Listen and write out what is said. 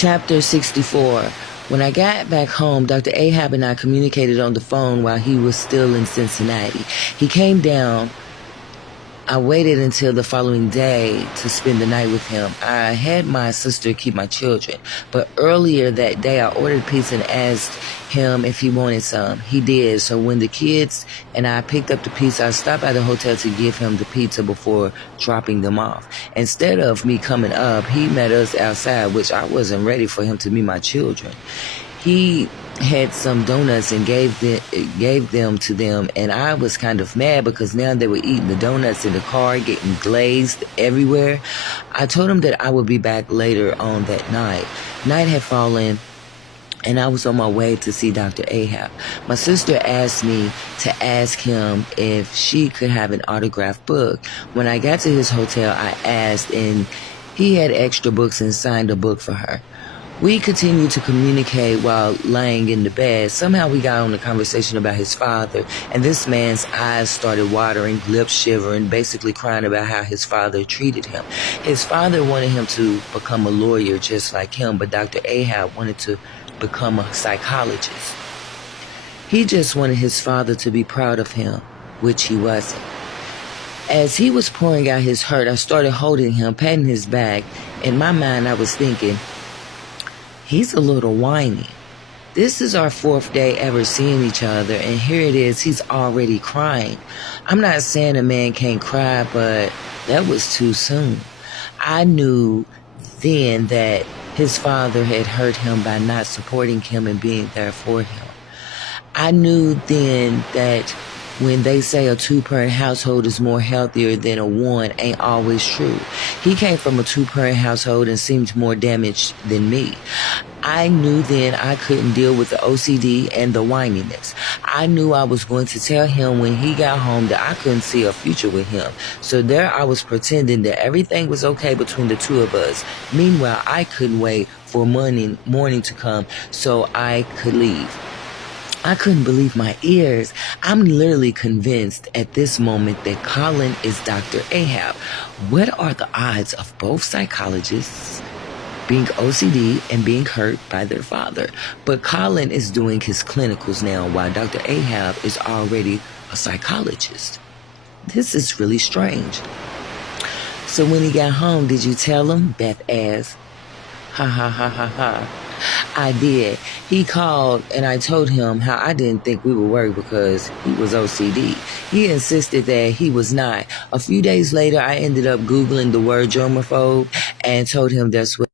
Chapter 64. When I got back home, Dr. Ahab and I communicated on the phone while he was still in Cincinnati. He came down. I waited until the following day to spend the night with him. I had my sister keep my children, but earlier that day I ordered pizza and asked him if he wanted some. He did, so when the kids and I picked up the pizza, I stopped at the hotel to give him the pizza before dropping them off. Instead of me coming up, he met us outside, which I wasn't ready for him to meet my children. He had some donuts and gave them to them, and I was kind of mad because now they were eating the donuts in the car, getting glazed everywhere. I told him that I would be back later on that night. Night had fallen, and I was on my way to see Dr. Ahab. My sister asked me to ask him if she could have an autographed book. When I got to his hotel, I asked, and he had extra books and signed a book for her. We continued to communicate while laying in the bed. Somehow we got on a conversation about his father, and this man's eyes started watering, lips shivering, basically crying about how his father treated him. His father wanted him to become a lawyer just like him, but Dr. Ahab wanted to become a psychologist. He just wanted his father to be proud of him, which he wasn't. As he was pouring out his hurt, I started holding him, patting his back. In my mind, I was thinking, he's a little whiny. This is our fourth day ever seeing each other, and here it is, he's already crying. I'm not saying a man can't cry, but that was too soon. I knew then that his father had hurt him by not supporting him and being there for him. I knew then that when they say a two-parent household is more healthier than a one, ain't always true. He came from a two-parent household and seemed more damaged than me. I knew then I couldn't deal with the OCD and the whininess. I knew I was going to tell him when he got home that I couldn't see a future with him. So there I was pretending that everything was okay between the two of us. Meanwhile, I couldn't wait for morning to come so I could leave. I couldn't believe my ears. I'm literally convinced at this moment that Colin is Dr. Ahab. What are the odds of both psychologists being OCD and being hurt by their father? But Colin is doing his clinicals now while Dr. Ahab is already a psychologist. This is really strange. So when he got home, did you tell him? Beth asked. Ha ha ha ha ha. I did. He called and I told him how I didn't think we would work because he was OCD. He insisted that he was not. A few days later, I ended up Googling the word germaphobe and told him that's what